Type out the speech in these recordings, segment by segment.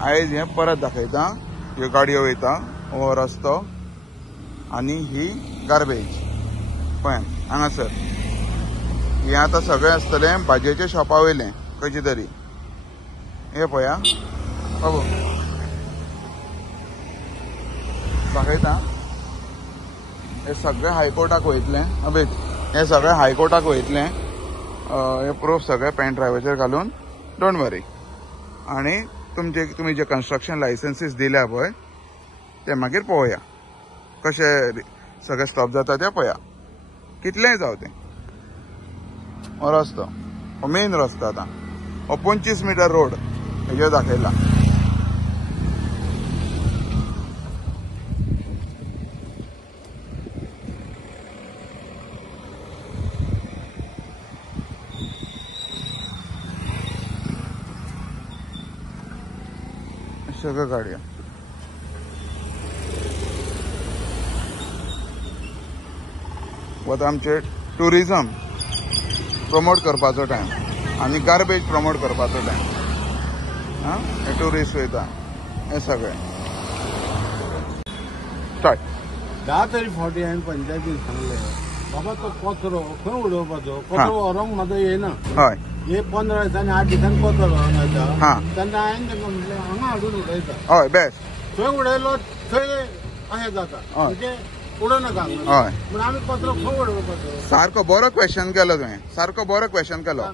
आयज हे परत दाखयता ह्यो गाडयो वयता हो रस्तो आनी ही गार्बेज पळय हांगासर हे आतां सगळें आसतले भाजयेच्या शॉपा वयले खंयचे तरी हे पळया बाबू दाखयता हे सगळे हायकोर्टाक वयतले अबेज हे सगळे हायकोर्टाक वयतले हे प्रूफ सगळे पेन ड्रायव्हरचेर घालून डोंट वरी आणि तुम्ही जे कन्स्ट्रक्शन लायसन्सीस दिल्या पळय ते मागीर पळोवया कशे सगळे स्टॉप जाता ते पळया कितलेंय जाव ते हो रस्तो हो मेन रस्तो आतां हो 25 मीटर रोड हेजेर दाखयला सगळ्या गाडया वता आमचे टुरिझम प्रमोट करपाचो टायम आनी गार्बेज प्रमोट करपाचो टायम हे टुरिस्ट वयता हे सगळे स्टार्ट 10 तरी फावटी हांवें पंचायतीन सांगले बाबा तो कचरो खंय उडोवपाचो कचरो व्हरोंक म्हाजो येना हय हे 15 दिसांनी 8 दिसांनी कचरो व्हरोंक येता तेन्ना हांवें तांकां म्हटलें हांगा हाडून उडयता हय बेस्ट थंय उडयलो थंय अशें जाता म्हणजे उडोवनाका हय पूण आमी कचरो खंय उडोवपाचो सारको बरो क्वेश्चन केलो तुवें सारको बरो क्वेश्चन केलो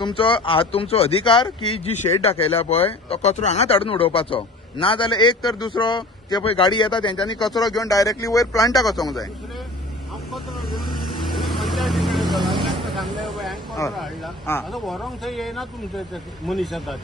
तुमचो अधिकार की जी शेड दाखयल्या पळय तो कचरो हांगाच हाडून उडोवपाचो ना जाल्यार एक तर दुसरो ते पळय गाडी येता तेंच्यांनी कचरो घेवन डायरेक्टली वयर प्लांटाक वचोंक जाय व्हरोंक थंय येयना तुमचे मनीस येता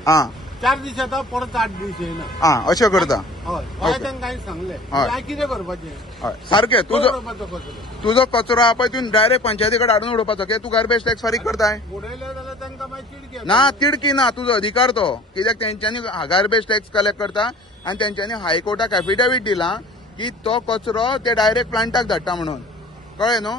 4 दीस येता परत 8 दीस येयना अशें करता हय तांकां हांवें सांगलें हांवें कितें करपाचें हय सारकें तुजो कचरो आहा पळय तूं डायरेक्ट पंचायती कडेन हाडून उडोवपाचो की तूं गार्बेज टॅक्स फारीक करताय उडयले जाल्यार तांकां मागीर तिडकी ना तिडकी ना तुजो अधिकार तो कित्याक तेंच्यांनी गार्बेज टॅक्स कलेक्ट करता आनी तेंच्यांनी हायकोर्टाक एफिडेवीट दिला की तो कचरो ते डायरेक्ट प्लांटाक धाडटा म्हणून कळ्ळें न्हू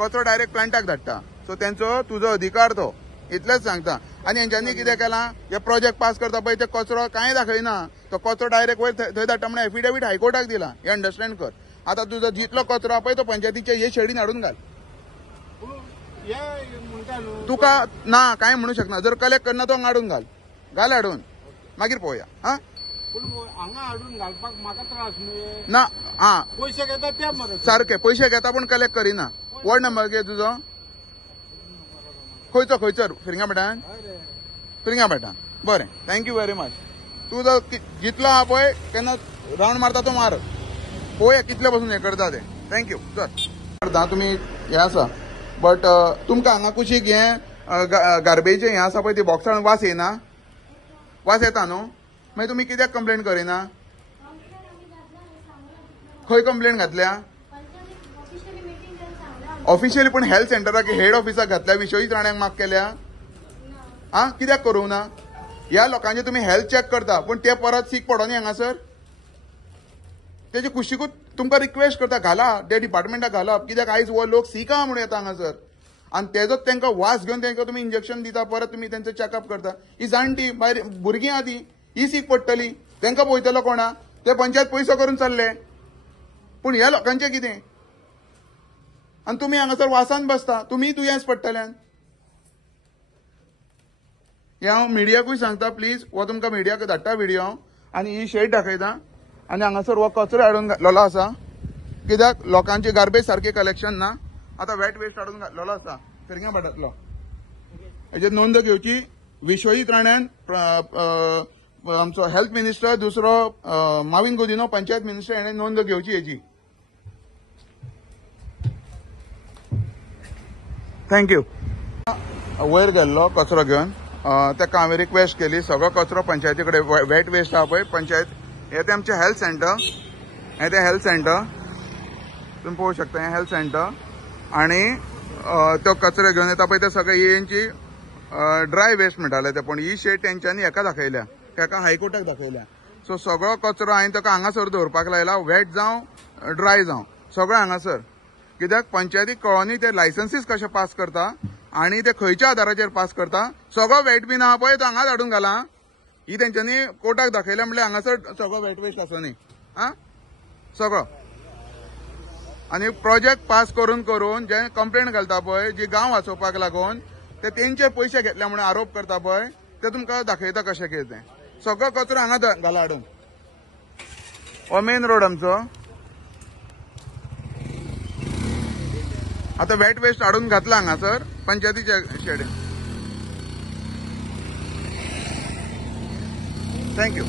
कचरो डायरेक्ट प्लांटाक धाडटा सो तेंचो तुजो अधिकार तो इतलेंच सांगता आनी हेंच्यांनी कितें केलां हे प्रोजेक्ट पास करता पळय ते कचरो कांय दाखयना तो कचरो डायरेक्ट वयर थंय धाडटा म्हणून एफिडेवीट हायकोर्टाक दिला हे अंडरस्टँड कर आतां तुजो जितलो कचरो आहा पळय तो पंचायतीच्या हे शेडीन हाडून घाल तुका ना कांय म्हणू शकना जर कलेक्ट करना तो हाडून घाल हाडून मागीर पळोवया हांगा हाडून घालपाक म्हाका त्रास न्हू ना पयशे घेता ते मरे सारके पयशे घेता पूण कलेक्ट करिना वॉर्ड नंबर कितें तुजो खंयचो फिरंगा बेटान बरें थँक्यू व्हेरी मच तूं जो जितलो आहा पळय केन्ना रावंड मारता तो मार पळोवया कितले पासून हें करता ते थँक्यू चल करता तुमी हें आसा बट तुमकां हांगा कुशीक हें गार्बेज हें आसा पळय ती बॉक्सान वास येना वास येता न्हू मागीर तुमी कित्याक कंप्लेन करिना खंय कंप्लेन घातल्या ऑफिशियली पण हेल्थ सेंटराक हेड ऑफिसाक घातल्या विश्वजीत राण्याक माग केल्या कित्याक करूंक ना ह्या लोकांचे तुम्ही हेल्थ चॅक करता पण ते परत सीक पडोनी हांगासर तेजी कुशीकूच तुमकां रिक्वेस्ट करता घाला ते डिपार्टमेंटाक घालप कित्याक आयज वो लोक सीक आहा म्हणून येता हांगासर आनी तेजोच तांकां वास घेवन तांकां तुमी इंजेक्शन दिता परत तुमी तेंचो चॅकअप करता ही जाणटी भायर भुरगीं आहा ती ही सीक पडटली तांकां पळयतलो कोणा ते पंचायत पयसो करून चल्ले पूण ह्या लोकांचें कितें आनी तुमी हांगासर वासान बसता तुमी दुयेंस पडटल्यान हे हांव मिडियाकूय सांगता प्लीज हो तुमकां मिडियाक धाडटा व्हिडियो आनी ही शेड दाखयता आनी हांगासर हो कचरो हाडून घातलेलो आसा कित्याक लोकांची गार्बेज सारकी कलेक्शन ना आतां वेट वेस्ट हाडून घातलेलो आसा फिरंगा भाटांतलो हेजेर नोंद घेवची विश्वजीत राण्यान आमचो हेल्थ मिनिस्टर दुसरो माविन गुदिनो पंचायत मिनिस्टर हेणें नोंद घेवची हेजी थँक्यू वयर गेल्लो कचरो घेवन ताका हांवें रिक्वेस्ट केली सगळो कचरो पंचायती कडेन वेट वेस्ट आहा पळय पंचायत हे ते आमचें हेल्थ सेंटर हे ते हेल्थ सेंटर तुमी पळोवंक शकता हें हेल्थ सेंटर आनी तो कचरो घेवन येता पळय ते सगळे हेंची ड्राय वेस्ट म्हणटाले ते पण ही शेड तेंच्यांनी हेका दाखयल्या हेका हायकोर्टाक दाखयल्या सो सगळो कचरो हांवें ताका हांगासर दवरपाक लायला वेट जावं ड्राय जावं सगळो हांगासर कित्याक पंचायतीक कळोनी ते लायसन्सीस कशे पास करता आनी ते खंयच्या आधाराचेर पास करता सगळो वेट बीन आहा पळय तो हांगाच हाडून घाला ही तेंच्यांनी कोर्टाक दाखयल्या म्हणल्यार हांगासर सगळो वेट वेस्ट आसा न्ही आं सगळो आनी प्रोजेक्ट पास करून करून जे कंप्लेंट घालता पळय जी गांव वाचोवपाक लागून ते तेंचे पयशे घेतल्या म्हणून आरोप करता पळय ते तुमकां दाखयता कशें कितें तें सगळो कचरो हांगा घाला हाडून हो मेन रोड आमचो आता वेट वेस्ट हाडून घातला हांगासर पंचायतीच्या शेडीन थँक्यू